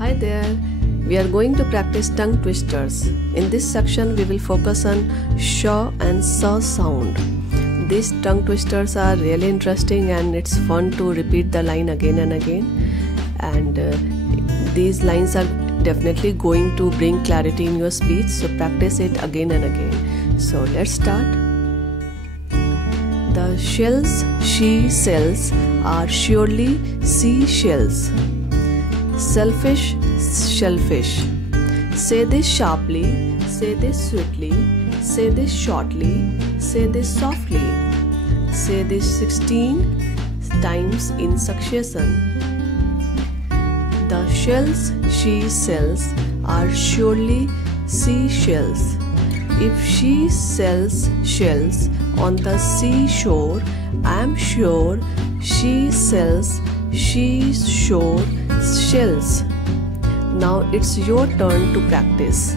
Hi there, we are going to practice tongue twisters. In this section we will focus on sh and s sound. These tongue twisters are really interesting and it's fun to repeat the line again and again, and these lines are definitely going to bring clarity in your speech, so practice it again and again. So let's start. The shells she sells are surely seashells. Selfish, shellfish. Say this sharply, say this sweetly, say this shortly, say this softly. Say this 16 times in succession. The shells she sells are surely seashells. If she sells shells on the seashore, I am sure she sells seashore shells. Now it's your turn to practice.